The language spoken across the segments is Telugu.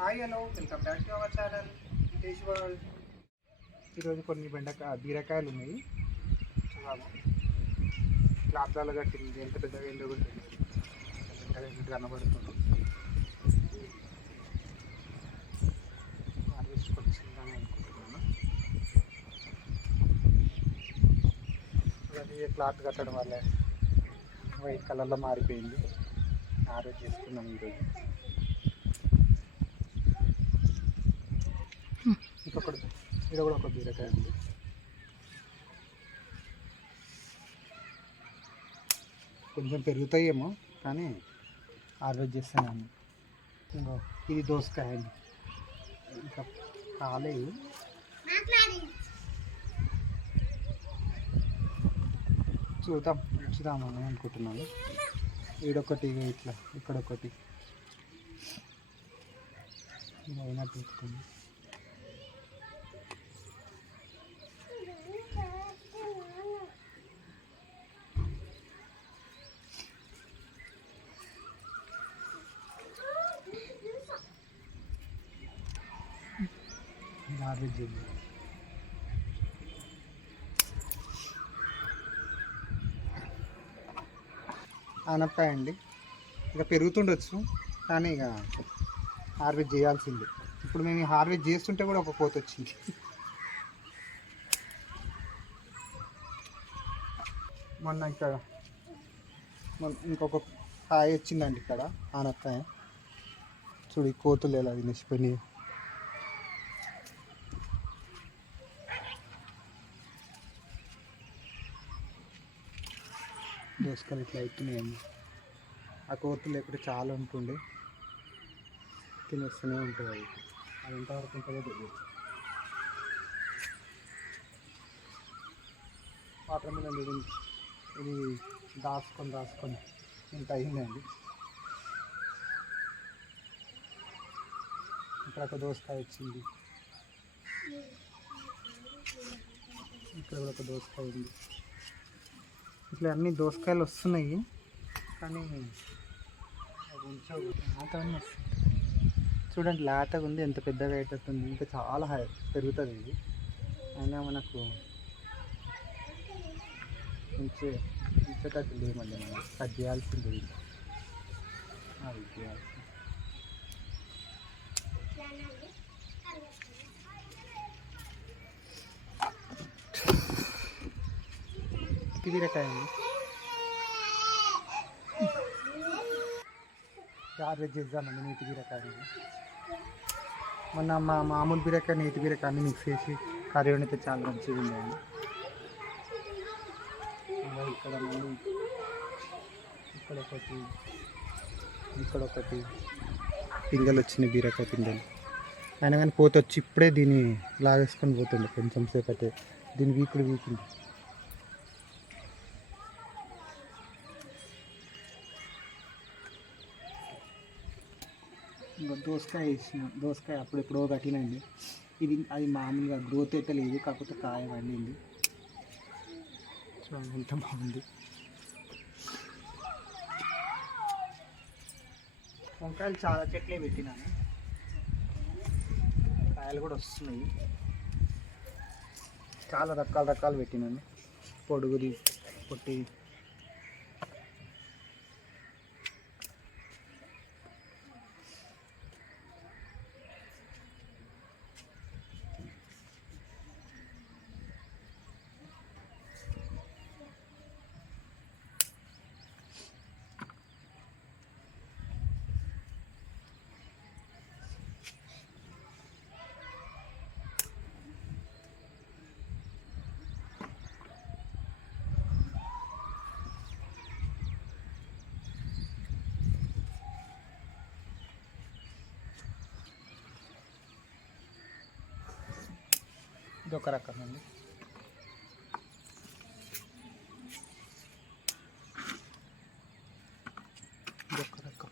Hi hello welcome back to our channel taste world. ఈరోజు కొన్ని బీరకాయలు ఉన్నాయి. చూద్దాము. క్లాత్లలో కట్టింది ఎంత పెద్దగా ఏందో కూడా తెలియదు. పెద్దగా ఏంటి కనబడుతుంది. హార్వెస్ట్ వచ్చిందని అనుకుంటున్నాను. అది క్లాత్ కట్టడం వల్ల వైట్ కలర్లో మారిపోయింది. హార్వెస్ట్ చేసుకున్నాం ఈరోజు. ఇంకొకటి ఇక్కడ కూడా ఒక బీరకాయ ఉంది. కొంచెం పెరుగుతాయేమో కానీ హార్వెస్ట్ చేస్తున్నాను. ఇంకో ఇది దోసకాయ అండి, ఇంకా కాలేదు. చూద్దామని అనుకుంటున్నాను. ఈడొకటి ఇట్లా ఇక్కడొకటి అయినట్టు ఉంటుంది. ఆనపకాయ అండి, ఇక పెరుగుతుండొచ్చు కానీ ఇక హార్వెస్ట్ చేయాల్సిందే. ఇప్పుడు మేము హార్వెస్ట్ చేస్తుంటే కూడా ఒక కోత వచ్చింది. మొన్న ఇక్కడ ఇంకొక కాయ వచ్చిందండి ఇక్కడ ఆనపకాయ. చూడు కోతులు ఎలా తినేసిపోయినాయి. దోసకాయలు ఇట్లా అవుతున్నాయండి. ఆ కోతులు లేకపోతే చాలా ఉంటుండే, తినేస్తూనే ఉంటుంది. అది ఎంతవరకు ఉంటుందో తెలియదు. వాటర్ మీద ఇది దాచుకొని ఇంత అయిందండి. ఇక్కడ ఒక దోసకాయ వచ్చింది, ఇక్కడ ఒక దోసకాయ ఉంది. ఇట్లా అన్ని దోసకాయలు వస్తున్నాయి కానీ లాతగా వస్తుంది. చూడండి లాతగా ఉంది, ఎంత పెద్దగా అయ్యేటట్టుంది. ఇంకా చాలా పెరుగుతుంది ఇది. అయినా మనకు ఉంచేటట్టు లేమండి. మనం కట్ చేయాల్సింది. అది చేయాల్సింది. బీరకాయ హార్వెస్ట్ చేద్దామండి. నీటి బీరకాయ మొన్న మామూలు బీరకాయ నీటి బీరకాయ అన్ని మిక్స్ చేసి కర్రీ వండితే చాలా మంచిగా ఉండేది. ఇక్కడ మళ్ళీ ఇక్కడొకటి పిందెలు వచ్చినాయి, బీరకాయ పిందెలు. అయినా కానీ పోత వచ్చి ఇప్పుడే దీన్ని లాగేసుకొని పోతుంది. కొంచెం సేపు అయితే దీన్ని వీకింది. దోసకాయ వేసిన దోసకాయ అప్పుడెప్పుడో కట్టినండి. అది మామూలుగా గ్రోత్ అయితే లేదు, కాకపోతే కాయ వండింది. చూడండి ఎంత బాగుంది. వంకాయలు చాలా చెట్లే పెట్టినాను, కాయలు కూడా వస్తున్నాయి. చాలా రకాలు పెట్టినాను, పొడుగుది పొట్టి. ఇది ఒక రకం అండి. ఇది ఒక రకం.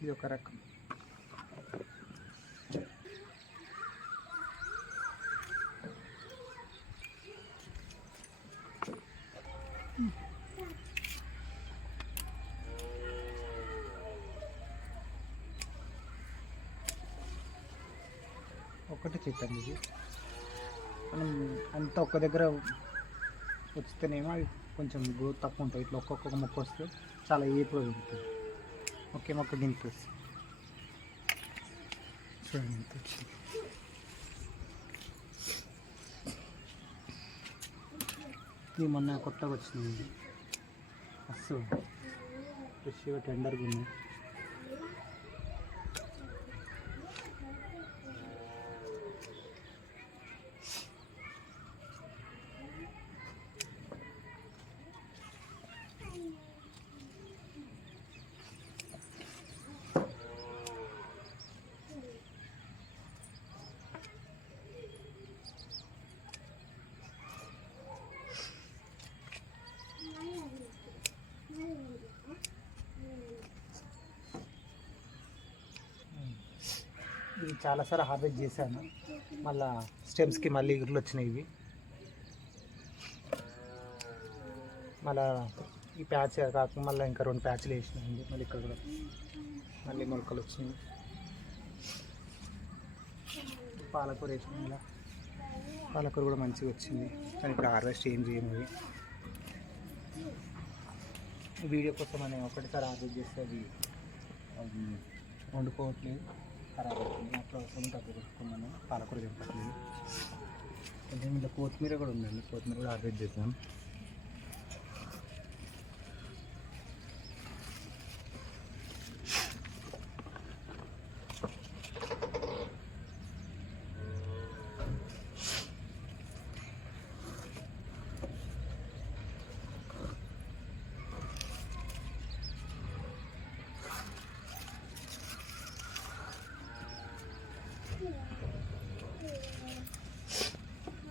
ఇది ఒక రకం. ఒక్కటే చెట్టు అండి ఇది. మనం అంతా ఒక్క దగ్గర వచ్చితేనేమో అవి కొంచెం గ్రోత్ తక్కువ ఉంటుంది. ఇట్లా ఒక్కొక్క మొక్క వస్తే చాలా ఏపుగా దొరుకుతుంది. ఒకే మొక్క గింపు చూడండి ఎంత వచ్చింది. ఇది మొన్న కొత్తగా వచ్చింది. అస్సలు ఫ్రెష్గా టెండర్గా ఉంది. ఇది చాలాసార్లు హార్వెస్ట్ చేశాను. మళ్ళీ స్టెమ్స్కి మళ్ళీ ఇగుర్లు వచ్చినాయి. ఇవి మళ్ళీ ఈ ప్యాచ్ కాకుండా మళ్ళీ ఇంకా 2 ప్యాచ్లు వేసినాయండి. మళ్ళీ ఇక్కడ కూడా మళ్ళీ మొలకలు వచ్చినాయి. పాలకూర వేసినాయి. ఇలా పాలకూర కూడా మంచిగా వచ్చింది. కానీ ఇప్పుడు హార్వెస్ట్ ఏం చేయము. వీడియో కోసం అని ఒకటిసారి హార్వెస్ట్ చేస్తే అది వండుకోవట్లేదు, ఖరాబ్ అవుతుంది. అట్లా అవసరం తక్కువ పెట్టుకున్నాను. పాలకూర తింపట్లేదు. కొంచెం ఇలా కొత్తిమీర కూడా ఉందండి. కొత్తిమీర కూడా హార్వెస్ట్ చేద్దాం.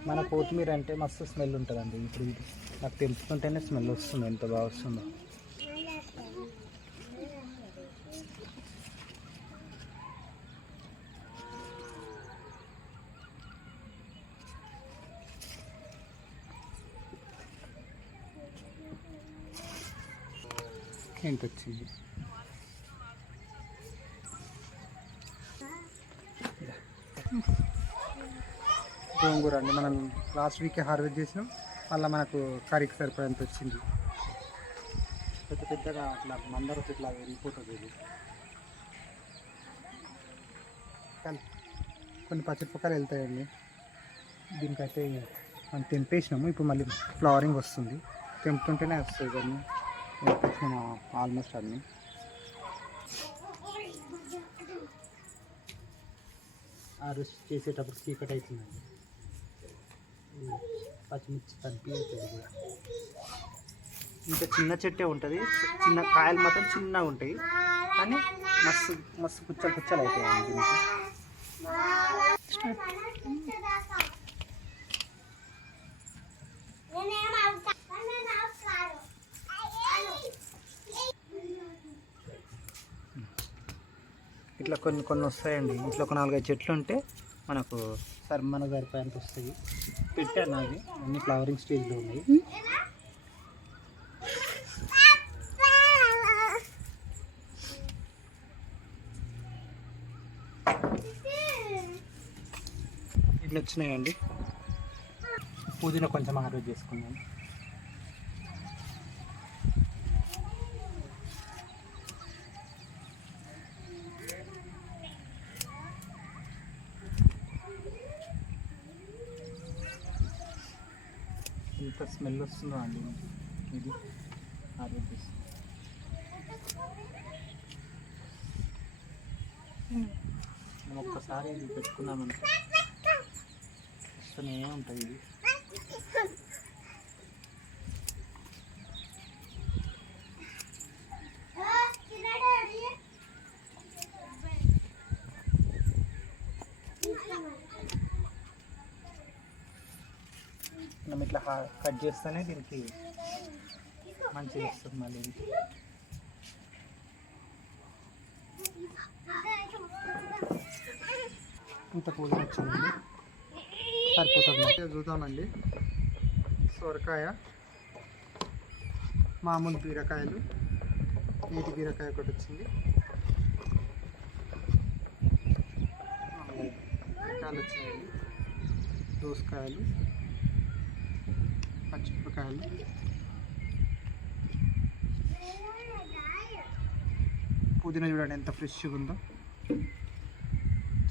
మన కొత్తిమీర అంటే మస్తు స్మెల్ ఉంటుందండి. ఇప్పుడు ఇది నాకు తెలుసుకుంటేనే స్మెల్ వస్తుంది. ఎంత బాగా వస్తుందో. ఎంత వచ్చింది. గోంగూర అండి మనం లాస్ట్ వీకే హార్వెస్ట్ చేసినాం. మళ్ళీ మనకు కర్రీకి సరిపడంత వచ్చింది. పెద్ద పెద్దగా అట్లా మందర ఇట్లా వెళ్ళిపోతుంది. ఇది కొన్ని పచ్చిమిరపకాయలు వెళ్తాయండి. దీనికైతే మనం తెంపేసినాము. ఇప్పుడు మళ్ళీ ఫ్లవరింగ్ వస్తుంది. తెంపుతుంటేనే వస్తుంది. కానీ తెంపేసినాము ఆల్మోస్ట్ అన్నీ. హార్వెస్ట్ చేసేటప్పుడు చీకటి అవుతుందండి. పచ్చిమిర్చి కనిపించదు కూడా. ఇంకా చిన్న చెట్టే ఉంటుంది. చిన్న కాయలు మాత్రం చిన్నగా ఉంటాయి. కానీ మస్తు మస్తు పుచ్చలు పుచ్చలు అవుతాయండి దీనికి. ఇట్లా కొన్ని వస్తాయండి. ఇట్లా ఒక 4-5 చెట్లు ఉంటే మనకు మన సరిపోయేంత వస్తాయి. పెట్టాను అవి అన్ని ఫ్లవరింగ్ స్టేజ్లో ఉన్నాయి. ఇట్లా వచ్చినాయండి. పుదీనా కొంచెం హార్వెస్ట్ చేసుకున్నాను. ఎంత స్మెల్ వస్తుందో అండి. ఇది హార్వెస్ట్ చేస్తుంది. మనం ఒక్కసారి ఇది పెట్టుకున్నామంటే వస్తూనే ఉంటుంది. ఇది మనం ఇట్లా కట్ చేస్తేనే దీనికి మంచిగా వస్తుంది. మళ్ళీ ఇంత పూజ వచ్చిందండి. సరిపోతుంది. చూద్దామండి. సొరకాయ, మామూలు బీరకాయలు, నీటి బీరకాయ ఒకటి వచ్చింది. బెండకాయలు వచ్చినాయండి, దోసకాయలు, పచ్చిమిరపకాయలు, పుదీనా చూడండి ఎంత ఫ్రెష్గా ఉందో,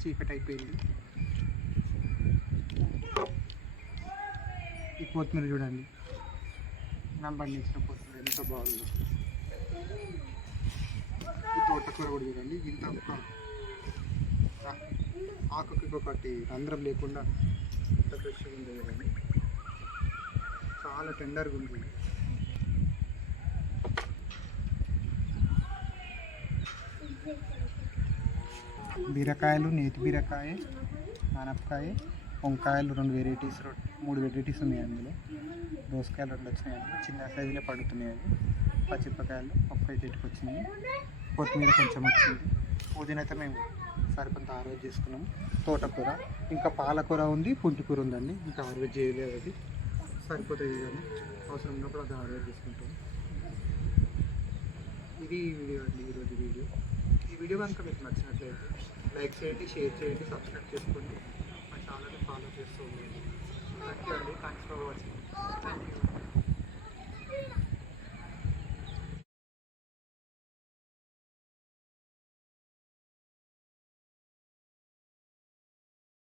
చీకటి అయిపోయింది. ఈ కొత్తిమీర చూడండి, నా పండించిన కొత్తిమీర ఎంత బాగుందో. ఈ తోటకూర కూడా చూడండి, ఇంత ఆకుకి ఒకటి రంధ్రం లేకుండా ఎంత ఫ్రెష్గా ఉంది చూడండి, చాలా టెండర్గా ఉంది. బీరకాయలు, నేతి బీరకాయ, ఆనపకాయ, వంకాయలు 2 వెరైటీస్, 3 వెరైటీస్ ఉన్నాయి అందులో. దోసకాయలు 2 వచ్చినాయండి, చిన్న సైజులో పడుతున్నాయి. పచ్చిమిరపకాయలు అయితే వచ్చినాయి, కొత్తిమీర కొంచెం వచ్చింది, పుదీనా అయితే మేము సరిపంత హార్వెస్ట్ చేసుకున్నాము. తోటకూర, ఇంకా పాలకూర ఉంది, పుంటికూర ఉందండి, ఇంకా హార్వెస్ట్ చేయలేదు. అది సరిపోతుంది కానీ అవసరం ఉన్నప్పుడు అది హార్వెస్ట్ చేసుకుంటాం. ఇది వీడియో అండి, ఈరోజు వీడియో. ఈ వీడియో కనుక మీకు నచ్చినట్లయితే లైక్ చేయండి, షేర్ చేయండి, సబ్స్క్రైబ్ చేసుకోండి, మా ఛానల్ని ఫాలో చేస్తూ ఉండండి. థ్యాంక్ యూ అండి, థ్యాంక్స్ ఫర్ వాచింగ్.